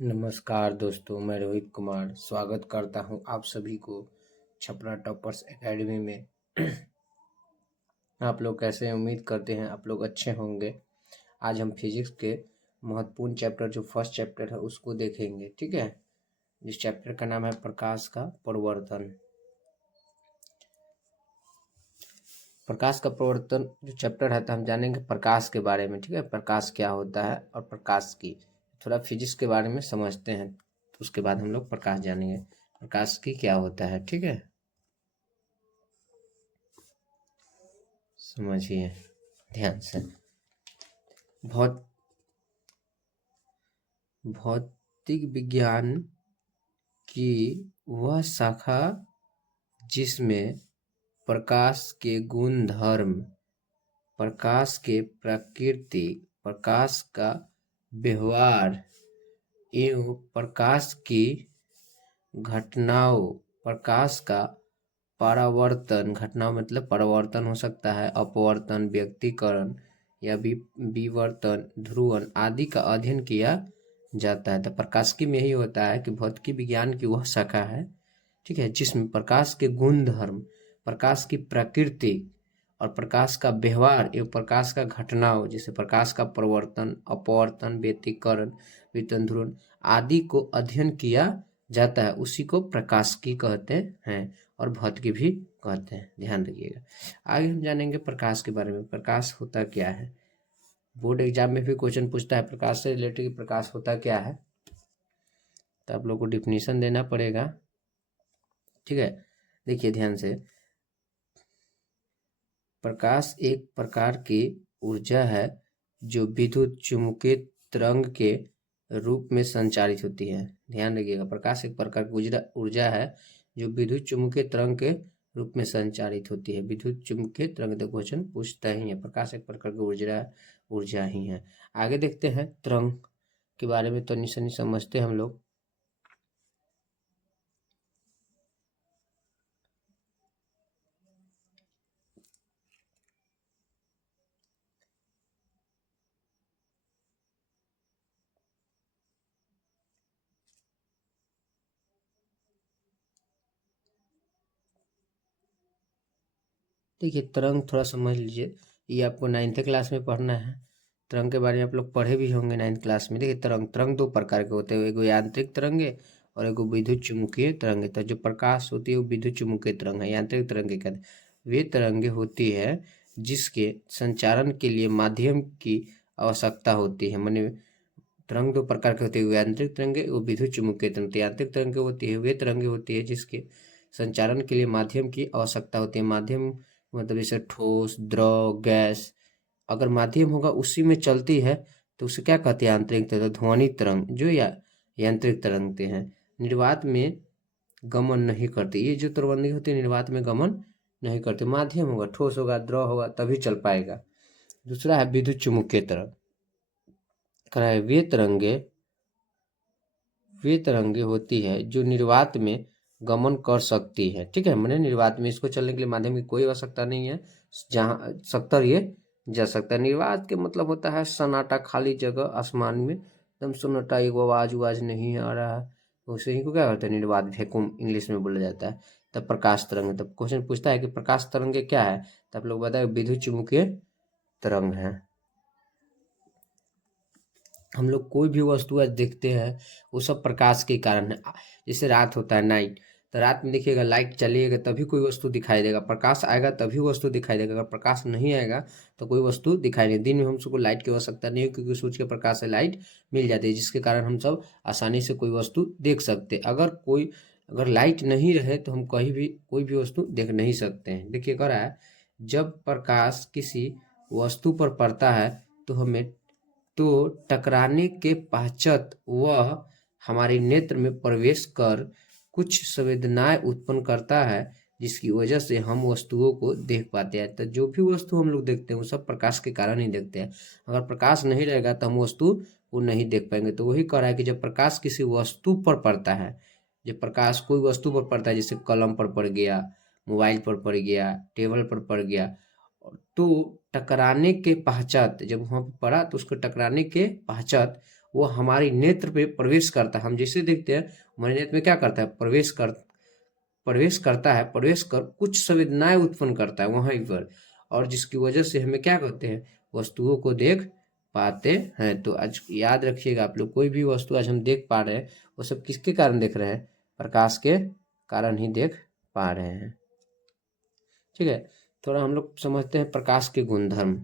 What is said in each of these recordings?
नमस्कार दोस्तों, मैं रोहित कुमार स्वागत करता हूं आप सभी को छपरा टॉपर्स एकेडमी में। आप लोग कैसे हैं? उम्मीद करते हैं आप लोग अच्छे होंगे। आज हम फिजिक्स के महत्वपूर्ण चैप्टर जो फर्स्ट चैप्टर है उसको देखेंगे, ठीक है। जिस चैप्टर का नाम है प्रकाश का प्रवर्तन। प्रकाश का प्रवर्तन जो चैप्टर है तो हम जानेंगे प्रकाश के बारे में, ठीक है। प्रकाश क्या होता है और प्रकाश की थोड़ा फिजिक्स के बारे में समझते हैं, तो उसके बाद हम लोग प्रकाश जानेंगे प्रकाश की क्या होता है, ठीक है। समझिए ध्यान से। भौत भौतिक विज्ञान की वह शाखा जिसमें प्रकाश के गुण धर्म, प्रकाश के प्रकृति, प्रकाश का व्यवहार एवं प्रकाश की घटनाओं, प्रकाश का परावर्तन, घटना मतलब परिवर्तन हो सकता है, अपवर्तन, व्यक्तीकरण या विवर्तन, ध्रुवण आदि का अध्ययन किया जाता है। तो प्रकाशिकी में यही होता है कि भौतिकी विज्ञान की वह शाखा है, ठीक है, जिसमें प्रकाश के गुण धर्म, प्रकाश की प्रकृति और प्रकाश का व्यवहार एवं प्रकाश का घटनाओं जैसे प्रकाश का प्रवर्तन, अपवर्तन, व्यतिकरण, विवर्तन, ध्रुवण आदि को अध्ययन किया जाता है। उसी को प्रकाशिकी कहते हैं और भौतिकी भी कहते हैं। ध्यान रखिएगा। आगे हम जानेंगे प्रकाश के बारे में। प्रकाश होता क्या है? बोर्ड एग्जाम में भी क्वेश्चन पूछता है प्रकाश से रिलेटेड, प्रकाश होता क्या है, तो आप लोग को डिफिनीशन देना पड़ेगा, ठीक है। देखिए ध्यान से, प्रकाश एक प्रकार की ऊर्जा है जो विद्युत चुम्बकीय तरंग के रूप में संचारित होती है। ध्यान रखिएगा, प्रकाश एक प्रकार की ऊर्जा है जो विद्युत चुम्बकीय तरंग के रूप में संचारित होती है। विद्युत चुम्बकीय तरंग तो क्वेश्चन पूछता ही है। प्रकाश एक प्रकार की ऊर्जा ही है। आगे देखते हैं तरंग के बारे में, तो निशानी समझते हैं हम लोग। देखिए तरंग थोड़ा समझ लीजिए, ये आपको 9th क्लास में पढ़ना है। तरंग के बारे में आप लोग पढ़े भी होंगे 9th क्लास में। देखिए तरंग तरंग दो प्रकार के होते हैं, एगो यांत्रिक तरंग है और एगो विद्युत चुम्बकीय तरंग है। तो जो प्रकाश होती है वो विद्युत चुम्बकीय तरंग है, यांत्रिक तरंग कहते हैं। वे तरंगे होती है जिसके संचारण के लिए माध्यम की आवश्यकता होती है। माने तरंग दो प्रकार के होते हैं, यांत्रिक तरंगे वो विद्युत चुम्बकीय तरंग। यांत्रिक तरंगे होती है वे तरंगे होती है जिसके संचारण के लिए माध्यम की आवश्यकता होती है। माध्यम मतलब जैसे ठोस, द्रव, गैस, अगर माध्यम होगा उसी में चलती है तो उसे क्या कहते हैं? आंतरिक तरंग। ध्वनि तरंग जो या यांत्रिक तरंगते हैं, निर्वात में गमन नहीं करती। ये जो तरंगे होती है निर्वात में गमन नहीं करती। माध्यम होगा, ठोस होगा, द्रव होगा तभी चल पाएगा। दूसरा है विद्युत चुम्बकीय तरंग। कराए वे तरंगे होती है जो निर्वात में गमन कर सकती है, ठीक है। मैंने निर्वात में इसको चलने के लिए माध्यम की कोई आवश्यकता नहीं है, जहाँ सत्तर ये जा सकता है। निर्वात के मतलब होता है सन्नाटा, खाली जगह, आसमान में एकदम सन्नाटा, एक आवाज उवाज नहीं आ रहा है, तो उसे ही को क्या कहते हैं? निर्वात, वैक्यूम इंग्लिश में बोला जाता है। तब प्रकाश तरंग, तब क्वेश्चन पूछता है कि प्रकाश तरंगे क्या है, तब लोग बताए विद्युत चुम्बकीय तरंग है। हम लोग कोई भी वस्तु आज देखते हैं वो सब प्रकाश के कारण है। जैसे रात होता है, नाइट, तो रात में देखिएगा लाइट चलेगा तभी कोई वस्तु दिखाई देगा, प्रकाश आएगा तभी वस्तु दिखाई देगा। अगर प्रकाश नहीं आएगा तो कोई वस्तु दिखाई नहीं। दिन में हम सबको लाइट की आवश्यकता नहीं है क्योंकि सूर्य के प्रकाश से लाइट मिल जाती है, जिसके कारण हम सब आसानी से कोई वस्तु देख सकते हैं। अगर लाइट नहीं रहे तो हम कहीं भी कोई भी वस्तु देख नहीं सकते हैं। देखिए कह रहा है जब प्रकाश किसी वस्तु पर पड़ता है तो टकराने के पश्चात वह हमारे नेत्र में प्रवेश कर कुछ संवेदनाएं उत्पन्न करता है, जिसकी वजह से हम वस्तुओं को देख पाते हैं। तो जो भी वस्तु हम लोग देखते हैं वो सब प्रकाश के कारण ही देखते हैं। अगर प्रकाश नहीं रहेगा तो हम वस्तु को नहीं देख पाएंगे। तो वही कह रहा है कि जब प्रकाश किसी वस्तु पर पड़ता है, जब प्रकाश कोई वस्तु पर पड़ता है, जैसे कलम पर पड़ गया, मोबाइल पर पड़ गया, टेबल पर पड़ गया, तो टकराने के पश्चात जब वहां पर पड़ा तो उसको टकराने के पश्चात वो हमारी नेत्र पे प्रवेश करता है। हम जैसे देखते हैं हमारे नेत्र में क्या करता है, प्रवेश करता है, प्रवेश कर कुछ संवेदनाएं उत्पन्न करता है वहीं पर, और जिसकी वजह से हमें क्या कहते हैं, वस्तुओं को देख पाते हैं। तो आज याद रखिएगा आप लोग, कोई भी वस्तु आज हम देख पा रहे हैं वो सब किसके कारण देख रहे हैं, प्रकाश के कारण ही देख पा रहे हैं। ठीक है, थोड़ा हम लोग समझते हैं प्रकाश के गुणधर्म,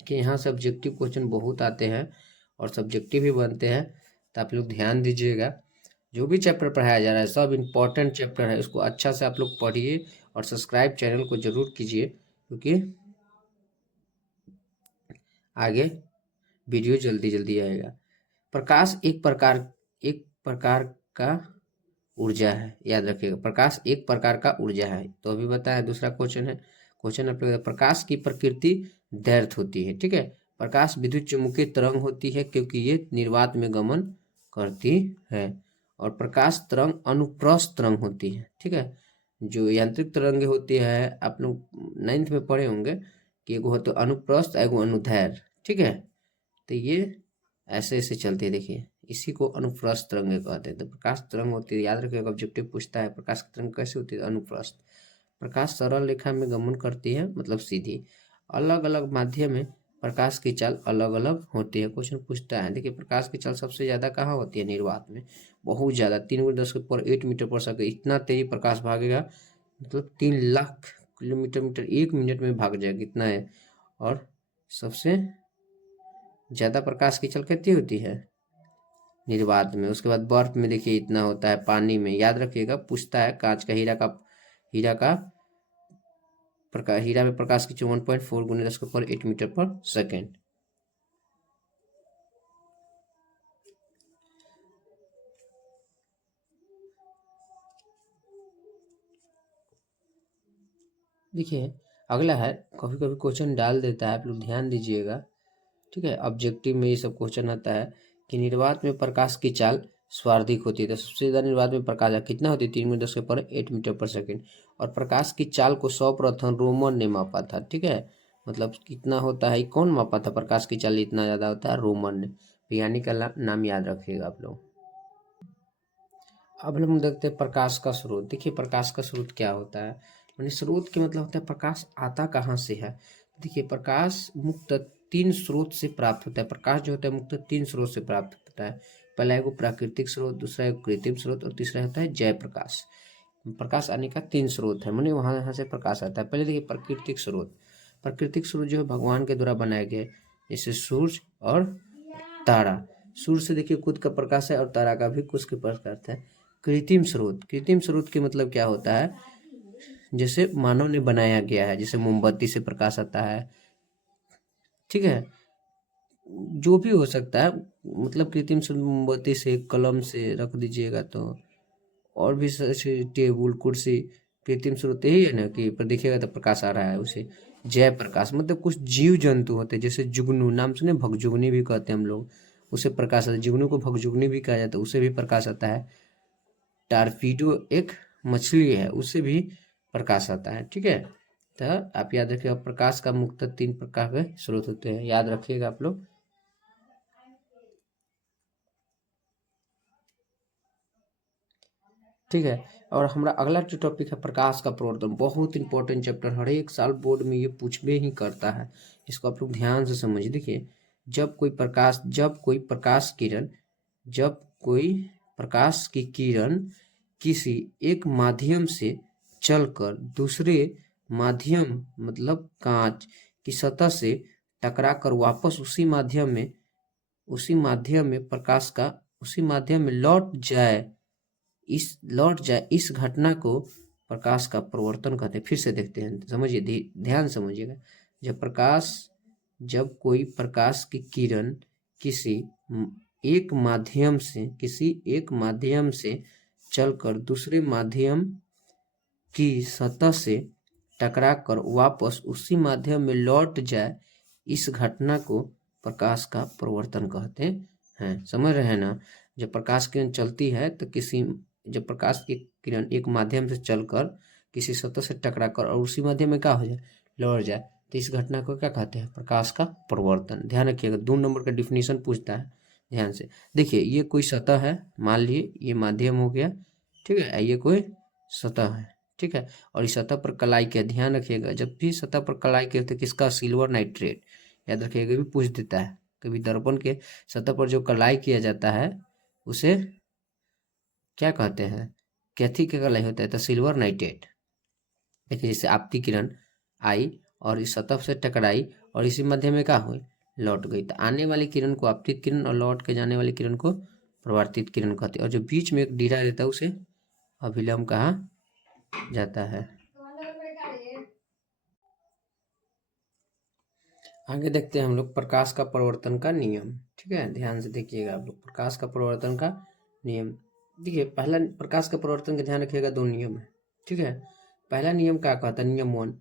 कि यहाँ सब्जेक्टिव क्वेश्चन बहुत आते हैं और सब्जेक्टिव भी बनते हैं, तो आप लोग ध्यान दीजिएगा। जो भी चैप्टर पढ़ाया जा रहा है सब इम्पोर्टेंट चैप्टर है, उसको अच्छा से आप लोग पढ़िए और सब्सक्राइब चैनल को जरूर कीजिए, क्योंकि आगे वीडियो जल्दी जल्दी आएगा। प्रकाश एक प्रकार का ऊर्जा है, याद रखिएगा, प्रकाश एक प्रकार का ऊर्जा है। तो अभी बताया, दूसरा क्वेश्चन है, क्वेश्चन आप लोग, प्रकाश की प्रकृति दैर्घ्य होती है। ठीक है, प्रकाश विद्युत चुम्बकीय तरंग होती है क्योंकि ये निर्वात में गमन करती है, और प्रकाश तरंग अनुप्रस्थ तरंग होती है। ठीक है, जो यांत्रिक तरंगे होती है आप लोग 9th में पढ़े होंगे कि एगो होता है अनुप्रस्थ, एगो अनुदैर्घ्य। ठीक है, तो ये ऐसे ऐसे चलते हैं, देखिए इसी को अनुप्रस्थ तरंगे कहते हैं। तो प्रकाश तरंग होती है, याद रखिएगा, ऑब्जेक्टिव पूछता है प्रकाश की तरंग कैसे होती है, अनुप्रस्थ। प्रकाश सरल रेखा में गमन करती है, मतलब सीधी। अलग अलग माध्यम में प्रकाश की चाल अलग अलग होती है। क्वेश्चन पूछता है, देखिए प्रकाश की चाल सबसे ज्यादा कहाँ होती है, निर्वात में, बहुत ज्यादा, 3×10⁸ मीटर पर सेकंड, इतना तेजी प्रकाश भागेगा, मतलब 3 लाख किलोमीटर 1 मिनट में भाग जाएगा, कितना है। और सबसे ज्यादा प्रकाश की चाल कितनी होती है, निर्वात में। उसके बाद बर्फ में देखिए इतना होता है, पानी में, याद रखिएगा, पूछता है कांच का, हीरा का प्रकाश, हीरा में प्रकाश की 1.4×10⁸ मीटर पर सेकेंड। देखिए अगला है, कभी कभी क्वेश्चन डाल देता है, आप लोग ध्यान दीजिएगा। ठीक है, ऑब्जेक्टिव में ये सब क्वेश्चन आता है कि निर्वात में प्रकाश की चाल सर्वाधिक होती है। तो सबसे ज्यादा निर्वात में प्रकाश कितना होती है, 3×10⁸ मीटर पर सेकेंड। और प्रकाश की चाल को सर्वप्रथम रोमन ने मापा था। ठीक है, मतलब कितना होता है, कौन मापा था, प्रकाश की चाल इतना ज्यादा होता है, रोमन ने। वैज्ञानिक का नाम याद रखिएगा आप लोग। अब हम देखते हैं प्रकाश का स्रोत। देखिए प्रकाश का स्रोत क्या होता है, यानी स्रोत के मतलब होता है प्रकाश आता कहाँ से है। देखिए प्रकाश मुक्त 3 स्रोत से प्राप्त होता है। प्रकाश जो होता है मुक्त 3 स्रोत से प्राप्त होता है। पहला है वो प्राकृतिक स्रोत, दूसरा है कृत्रिम स्रोत, और तीसरा होता है जय प्रकाश। प्रकाश आने का 3 स्रोत है, माने वहाँ यहाँ से प्रकाश आता है। पहले देखिए प्राकृतिक स्रोत, प्राकृतिक स्रोत जो है भगवान के द्वारा बनाए गए, जैसे सूर्य और तारा। सूर्य से देखिए खुद का प्रकाश है और तारा का भी कुछ के प्रकाश है। कृत्रिम स्रोत, कृत्रिम स्रोत के मतलब क्या होता है, जैसे मानव ने बनाया गया है, जैसे मोमबत्ती से प्रकाश आता है। ठीक है, जो भी हो सकता है, मतलब कृत्रिम स्रोत मोमबत्ती से, कलम से रख दीजिएगा तो, और भी ऐसे टेबल कुर्सी, कृत्रिम स्रोत यही है ना, कि पर देखिएगा तो प्रकाश आ रहा है उसे। जय प्रकाश मतलब कुछ जीव जंतु होते हैं, जैसे जुगनू, नाम सुने, भगजुगनी भी कहते हैं हम लोग, उसे प्रकाश आता है। जुगनू को भगजुगनी भी कहा जाता है, उसे भी प्रकाश आता है। टारपीडो एक मछली है, उससे भी प्रकाश आता है। ठीक है, तो आप याद रखिएगा प्रकाश का मुख्यतः 3 प्रकार के स्रोत होते हैं, याद रखिएगा आप लोग। ठीक है, और हमारा अगला जो टॉपिक है प्रकाश का प्रवर्तन, बहुत इंपॉर्टेंट चैप्टर, हर एक साल बोर्ड में ये पूछबे ही करता है। इसको आप लोग ध्यान से समझिए। देखिए जब कोई प्रकाश की किरण किसी एक माध्यम से चलकर दूसरे माध्यम, मतलब कांच की सतह से टकराकर वापस उसी माध्यम में लौट जाए, इस घटना को प्रकाश का प्रवर्तन कहते हैं। फिर से देखते हैं, समझिए, ध्यान समझिएगा। जब कोई प्रकाश की किरण किसी एक माध्यम से चलकर दूसरे माध्यम की सतह से टकराकर वापस उसी माध्यम में लौट जाए, इस घटना को प्रकाश का प्रवर्तन कहते हैं। समझ रहे हैं ना, जब प्रकाश किरण चलती है तो जब प्रकाश की किरण एक माध्यम से चलकर किसी सतह से टकराकर और उसी माध्यम में क्या हो जाए, लौट जाए, तो इस घटना को क्या कहते हैं, प्रकाश का प्रवर्तन। ध्यान रखिएगा, 2 नंबर का डिफिनीशन पूछता है, ध्यान से देखिए, ये कोई सतह है, मान लीजिए ये माध्यम हो गया, ठीक है, ये कोई सतह है, ठीक है, और इस सतह पर कलाई के, ध्यान रखिएगा जब भी सतह पर कलाई के तो किसका, सिल्वर नाइट्रेट, याद रखिएगा, भी पूछ देता है कभी। दर्पण के सतह पर जो कलाई किया जाता है उसे क्या कहते हैं, कैथी का कलाई होता है, तो सिल्वर नाइट्रेट। देखिए जैसे आपती किरण आई और इस सतह से टकराई और इसी मध्य में क्या हुई, लौट गई, तो आने वाली किरण को आपतित किरण और लौट के जाने वाली किरण को प्रवर्तित किरण कहते हैं। और जो बीच में एक डीरा रहता है उसे अभिलंब कहा जाता है। आगे देखते हैं हम लोग प्रकाश का परिवर्तन का नियम, ठीक है, ध्यान से देखिएगा आप लोग, प्रकाश का परिवर्तन का नियम। देखिए पहला प्रकाश का परिवर्तन का ध्यान रखिएगा, दो नियम है, ठीक है। पहला नियम क्या कहता है, नियम 1,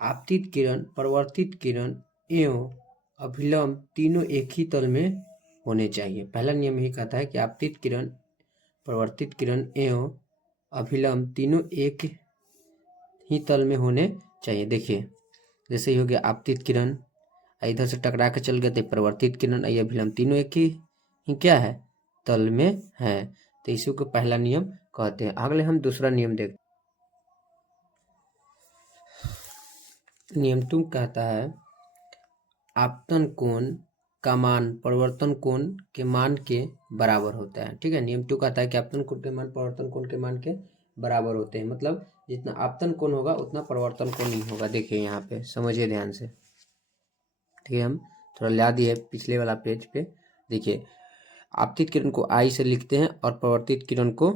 आपतित किरण, परिवर्तित किरण एवं अभिलंब तीनों एक ही तल में होने चाहिए। पहला नियम यही कहता है कि आपतित किरण, परिवर्तित किरण एवं अभिलंब तीनों एक ही तल में होने चाहिए। देखिए जैसे ही हो गया आपतित किरण, इधर से टकरा के चल गए थे, परिवर्तित किरण, ये अभिलंब तीनों एक ही क्या है, तल में है, तो इसी को पहला नियम कहते हैं। अगले हम दूसरा नियम देखते, नियम 2 कहता है आपतन कोण का मान परिवर्तन कोण के मान के बराबर होता है, ठीक है। नियम 2 कहता है कि आपतन कोण के मान परिवर्तन कोण के मान के बराबर होते हैं, मतलब जितना आपतन कोण होगा उतना परिवर्तन कोण नहीं होगा। देखिए यहाँ पे समझिए ध्यान से, ठीक है, हम थोड़ा ला दिए पिछले वाला पेज पे। देखिए आपतित किरण को आई से लिखते हैं और परिवर्तित किरण को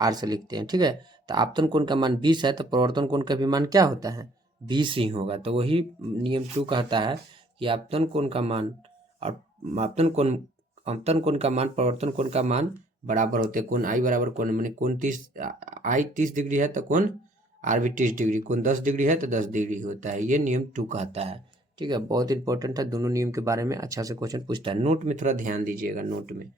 आर से लिखते हैं, ठीक है। तो आपतन कोण का मान 20 है, तो परिवर्तन कोण का भी मान क्या होता है, 20 ही होगा। तो वही नियम 2 कहता है कि आपतन कोण का मान और आपतन कोण का मान परिवर्तन कोण का मान बराबर होते हैं। कोण आई बराबर कोण, मैंने कोण 30, आई 30 डिग्री है तो कोण आर भी 30 डिग्री, कोण 10 डिग्री है तो 10 डिग्री होता है, ये नियम 2 कहता है, ठीक है। बहुत इंपॉर्टेंट है, दोनों नियम के बारे में अच्छा से क्वेश्चन पूछता है। नोट में थोड़ा ध्यान दीजिएगा, नोट में,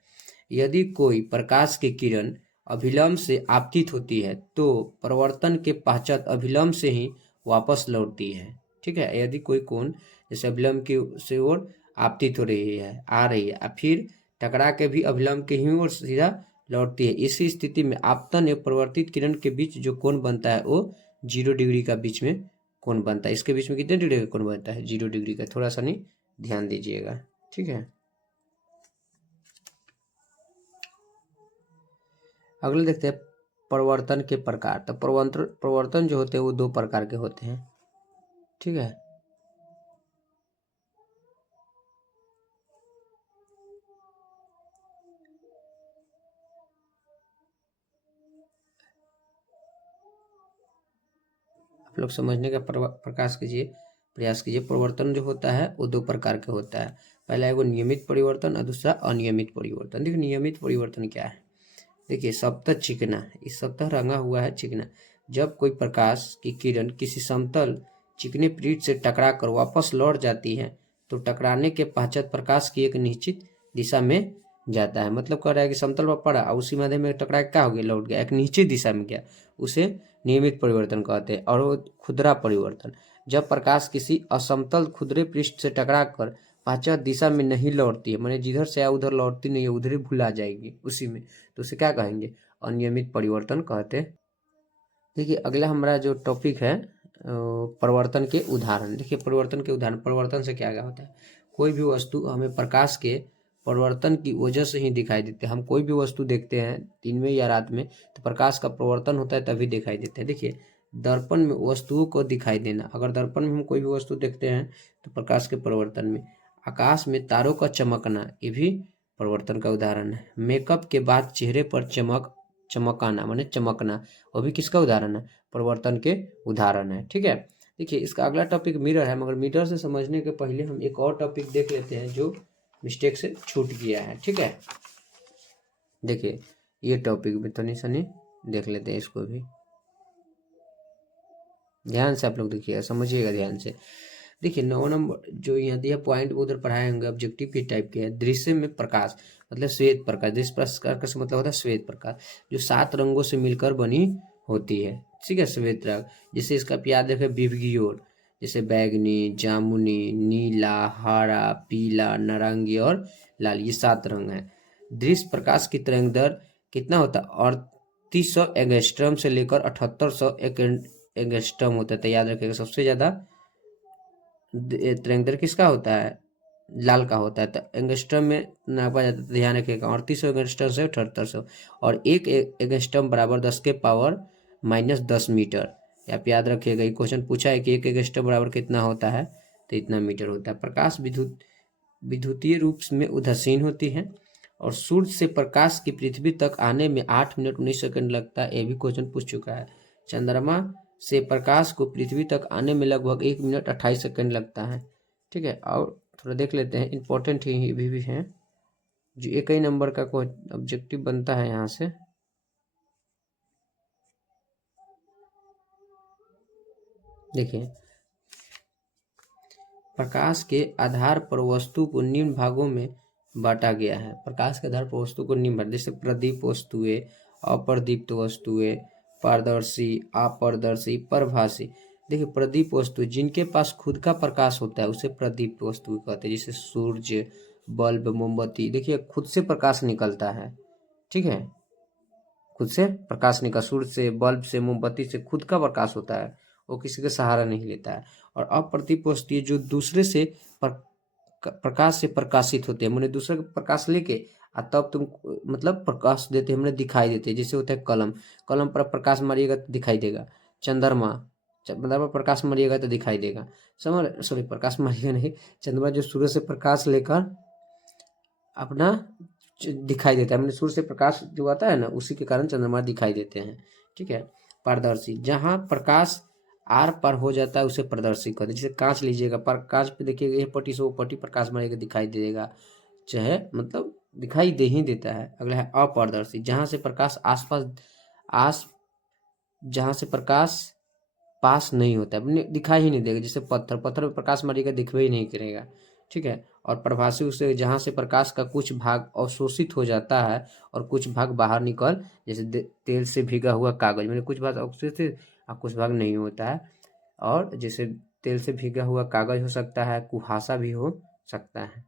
यदि कोई प्रकाश की किरण अभिलंब से आपतित होती है तो परिवर्तन के पश्चात अभिलंब से ही वापस लौटती है, ठीक है। यदि कोई कोण जैसे अभिलंब की से ओर आपतित हो रही है, आ रही है, फिर टकरा के भी अभिलंब के ही ओर सीधा लौटती है, इसी स्थिति में आपतन एवं परिवर्तित किरण के बीच जो कोण बनता है वो 0 डिग्री का बीच में कोण बनता है। इसके बीच में कितने डिग्री का कोण बनता है, 0 डिग्री का, थोड़ा सा नहीं ध्यान दीजिएगा, ठीक है। अगले देखते हैं परिवर्तन के प्रकार। तो परिवर्तन जो होते हैं वो 2 प्रकार के होते हैं, ठीक है। आप लोग समझने का प्रयास कीजिए। परिवर्तन जो होता है वो 2 प्रकार के होता है। पहला है वो नियमित परिवर्तन और दूसरा अनियमित परिवर्तन। देखिए नियमित परिवर्तन क्या है, देखिए सतह चिकना, इस सतह रंगा हुआ है चिकना। जब कोई प्रकाश की किरण किसी समतल चिकने पृष्ठ से टकरा कर वापस लौट जाती है तो टकराने के पश्चात प्रकाश की एक निश्चित दिशा में जाता है। मतलब कह रहा है कि समतल पर पड़ा और उसी माध्यम में टकरा क्या हो गया, लौट गया, एक निश्चित दिशा में गया, उसे नियमित परिवर्तन कहते हैं। और वो खुदरा परिवर्तन, जब प्रकाश किसी असमतल खुदरे पृष्ठ से टकरा कर पश्चात दिशा में नहीं लौटती है, माने जिधर से आया उधर लौटती नहीं है, उधर ही भुला जाएगी उसी में, तो उसे क्या कहेंगे, अनियमित परिवर्तन कहते हैं। देखिए अगला हमारा जो टॉपिक है परिवर्तन के उदाहरण। देखिए परिवर्तन के उदाहरण, परिवर्तन से क्या क्या होता है, कोई भी वस्तु हमें प्रकाश के परिवर्तन की वजह से ही दिखाई देते हैं। हम कोई भी वस्तु देखते हैं दिन में या रात में तो प्रकाश का परिवर्तन होता है तभी दिखाई देते हैं। देखिए दर्पण में वस्तुओं को दिखाई देना, अगर दर्पण में हम कोई भी वस्तु देखते हैं तो प्रकाश के परिवर्तन में। आकाश में तारों का चमकना, ये भी परिवर्तन का उदाहरण है। मेकअप के बाद चेहरे पर चमकाना माने चमकना, वो भी किसका उदाहरण है, परिवर्तन के उदाहरण है, ठीक है। देखिए इसका अगला टॉपिक मिरर है, मगर मिरर से समझने के पहले हम एक और टॉपिक देख लेते हैं जो मिस्टेक से छूट गया है, ठीक है। देखिए ये टॉपिक भी तो नहीं देख लेते हैं, इसको भी ध्यान से आप लोग देखिएगा, समझिएगा ध्यान से। देखिए 9 नंबर जो यहाँ दिया पॉइंट वो उधर पढ़ाए होंगे, ऑब्जेक्टिव के टाइप के है। दृश्य में प्रकाश मतलब श्वेत प्रकाश, दृश्य प्रकाश का मतलब होता है श्वेत प्रकाश, जो 7 रंगों से मिलकर बनी होती है, ठीक है, श्वेत रंग। जैसे इसका याद रखें विबग्योर, जैसे बैगनी, जामुनी, नीला, हरा, पीला, नारंगी और लाल, ये 7 रंग है। दृश्य प्रकाश की तरंग दर कितना होता है? 3800 एंगस्ट्रम से लेकर 7800 एंगस्ट्रम होता है। तो याद रखिएगा सबसे ज्यादा तरंग दर किसका होता है? लाल का होता है। तो एंगस्ट्रम में नापा जाता है, ध्यान रखिएगा 3800 एंगस्ट्रम से 7800, और एक एंगस्ट्रम बराबर 10 के पावर -10 मीटर। आप याद रखिएगा, ये क्वेश्चन पूछा है कि एक एंगस्ट्रम बराबर कितना होता है, तो इतना मीटर होता है। प्रकाश विद्युतीय रूप में उदासीन होती है, और सूर्य से प्रकाश की पृथ्वी तक आने में 8 मिनट 19 सेकंड लगता है। ये भी क्वेश्चन पूछ चुका है। चंद्रमा से प्रकाश को पृथ्वी तक आने में लगभग 1 मिनट 28 सेकंड लगता है। ठीक है, और थोड़ा देख लेते हैं, इंपॉर्टेंट ही भी हैं जो एक ही नंबर का कोई ऑब्जेक्टिव बनता है यहाँ से। देखिए, प्रकाश के आधार पर वस्तु को निम्न भागों में बांटा गया है। प्रकाश के आधार पर वस्तु को निम्न, जैसे प्रदीप वस्तुएं, अप्रदीप्त वस्तुएं, पारदर्शी, अपारदर्शी, परभासी। देखिए, प्रदीप वस्तु जिनके पास खुद का प्रकाश होता है उसे प्रदीप्त वस्तु कहते हैं, जैसे सूर्य, बल्ब, मोमबत्ती। देखिए, खुद से प्रकाश निकलता है। ठीक है, खुद से प्रकाश निकल, सूर्य से, बल्ब से, मोमबत्ती से खुद का प्रकाश होता है, वो किसी का सहारा नहीं लेता है। और अप्रदीप वस्तु जो दूसरे से प्रकाश से प्रकाशित होते हैं, मैंने दूसरे का प्रकाश लेके तब तुम मतलब प्रकाश देते हैं, मैंने दिखाई देते हैं। जैसे होता है कलम, कलम पर प्रकाश मारिएगा तो दिखाई देगा। चंद्रमा, चंद्रमा पर प्रकाश मारिएगा तो दिखाई देगा। सॉरी, प्रकाश मारिएगा नहीं, चंद्रमा जो सूर्य से प्रकाश लेकर अपना दिखाई देता है, मैंने सूर्य से प्रकाश जो आता है ना, उसी के कारण चंद्रमा दिखाई देते हैं। ठीक है, पारदर्शी, जहाँ प्रकाश आर पार हो जाता है उसे पारदर्शी कहते हैं। जैसे कांच लीजिएगा, पर कांच पे देखिएगा ये पट्टी से वो पट्टी प्रकाश मारेगा दिखाई देगा, चाहे मतलब दिखाई दे ही देता है। अगला है अपारदर्शी, जहाँ से प्रकाश आस जहाँ से प्रकाश पास नहीं होता है, दिखाई ही नहीं देगा। जैसे पत्थर में प्रकाश मारिएगा दिखवे ही नहीं करेगा। ठीक है, और प्रभासी उसे जहाँ से प्रकाश का कुछ भाग अवशोषित हो जाता है और कुछ भाग बाहर निकल, जैसे तेल से भीगा हुआ कागज, मैंने कुछ भाग अवशोषित और कुछ भाग नहीं होता है। और जैसे तेल से भीगा हुआ कागज हो सकता है, कुहासा भी हो सकता है।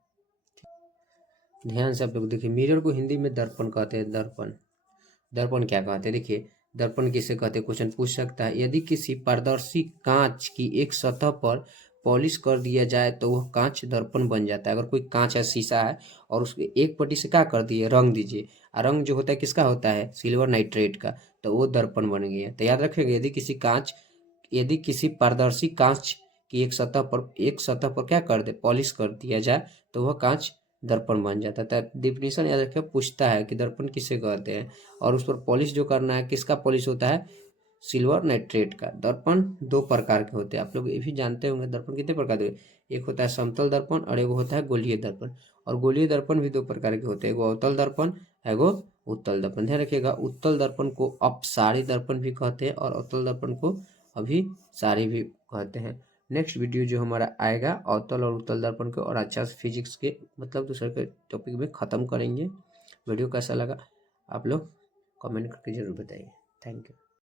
ध्यान से आप लोग देखिए, मिरर को हिंदी में दर्पण कहते हैं। दर्पण, दर्पण क्या कहते हैं? देखिए, दर्पण किसे कहते हैं, क्वेश्चन पूछ सकता है। यदि किसी पारदर्शी कांच की एक सतह पर पॉलिश कर दिया जाए तो वह कांच दर्पण बन जाता है। अगर कोई कांच है, शीशा है, और उसके एक पट्टी से क्या कर दिए, रंग दीजिए, और रंग जो होता है किसका होता है, सिल्वर नाइट्रेट का, तो वो दर्पण बन गया। तो याद रखिएगा, यदि किसी पारदर्शी कांच की एक सतह पर क्या कर दे, पॉलिश कर दिया जाए तो वह कांच दर्पण बन जाता है। डिफिनेशन याद रखिए, पूछता है कि दर्पण किसे कहते हैं, और उस पर पॉलिश जो करना है, किसका पॉलिश होता है, सिल्वर नाइट्रेट का। दर्पण 2 प्रकार के होते हैं, आप लोग ये भी जानते होंगे। दर्पण कितने प्रकार के, एक होता है समतल दर्पण और एक होता है गोलीय दर्पण। और गोलीय दर्पण भी 2 प्रकार के होते हैं, एगो अवतल दर्पण, एगो उत्तल दर्पण। ध्यान रखिएगा, उत्तल दर्पण को अपसारी दर्पण भी कहते हैं और अवतल दर्पण को अभिसारी भी कहते हैं। नेक्स्ट वीडियो जो हमारा आएगा, अवतल और उत्तल दर्पण को और अच्छा से फिजिक्स के मतलब दूसरे के टॉपिक में ख़त्म करेंगे। वीडियो कैसा लगा आप लोग कमेंट करके जरूर बताइए। Thank you.